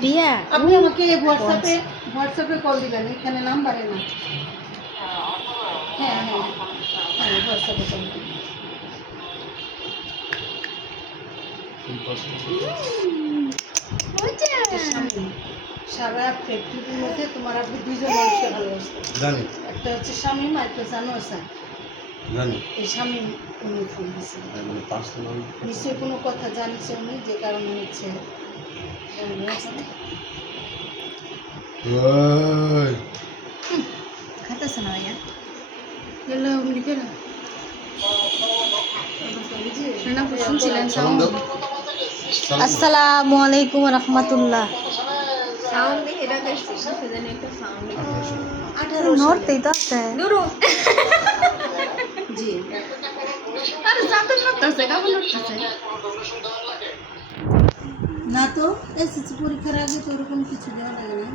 প্রিয়া আপনি আমাকে হোয়াটসঅ্যাপে কল দিবেন, এখানে নাম্বারে না। হ্যাঁ হ্যাঁ হ্যাঁ, হোয়াটসঅ্যাপে কল দিবেন। সারা ফ্যাক্টরির মধ্যে তোমার আপনি দুইজন মানুষকে ভালোবাসতেন জানি, একটা হচ্ছে শামীম আর একটা জানোয়ার স্যার জানি। এই শামীম উনি ফোন দিয়েছেন, নিশ্চয়ই কোনো কথা জানিছে উনি, যে কারণে হচ্ছে খাইতেছে না ভাইয়া আসসালামু আলাইকুম রহমতুল্লাহ। নড়তেই তো আছে জি। না তো এসএসসি পরীক্ষার আগে তো ওরকম কিছু দেওয়া লাগে না।